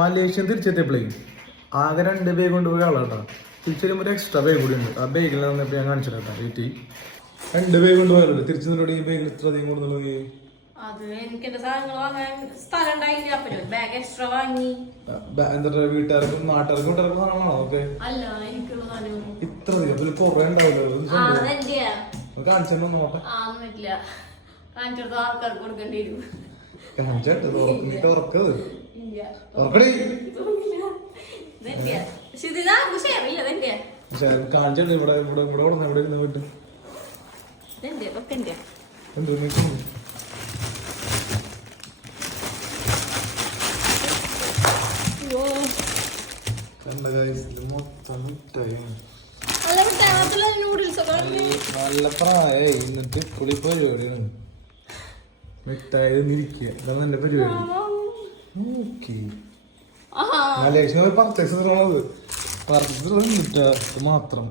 Malaysian തിരിച്ചെത്തിയപ്പോഴേ ആകെ 2 bag കൊണ്ടുപോയി ആളാട്ടാ. തിരിച്ചു വരുമ്പോൾ ഒരു എക്സ്ട്രാ ബാഗ് കൂടി ഉണ്ട്. ആ ബാഗിൽ വന്നപ്പോൾ ഞാൻ കാണിച്ചിട്ടാ വീട്ടിൽ 2 ബാഗ് കൊണ്ടുപോയാലോ. തിരിച്ചു നിന്നോട് ഈ ബാഗിൽ ഇത്ര അധികം കൊണ്ടുവന്നുള്ളത് അത് എനിക്ക് എന്റെ സാധനങ്ങൾ വാങ്ങാൻ സ്ഥലം ഉണ്ടായില്ല. അപ്പൊ ബാഗ് എക്സ്ട്രാ വാങ്ങി. എന്താ വീട്ടുകാർക്കും നാട്ടുകാർക്കും സാധനമാണോ? ഓക്കെ അല്ല എനിക്കുള്ള സാധനം ഇത്ര അധികം കുറെ ഉണ്ടാവില്ല. കാണിച്ചോ നോട്ടെ. പറ്റില്ല. കാണിച്ചെടുത്ത ആൾക്കാർക്ക് കൊടുക്കേണ്ടി വരും. ഉറക്കത് കാണിച്ചിട്ട് ഇവിടെ ഇവിടെ ഇവിടെ ഇവിടെ ഇരുന്ന് പോയിട്ട് മൊത്തം മിഠായിയാണ്. നല്ല പ്രായമായി എന്നിട്ട് പുളി പരിപാടിയാണ്. മിഠായി ഇരിക്കുക. ഇതാണ് എന്റെ പരിപാടി. മലേഷ്യ പർച്ചേസ് പർച്ചേസ് മാത്രം.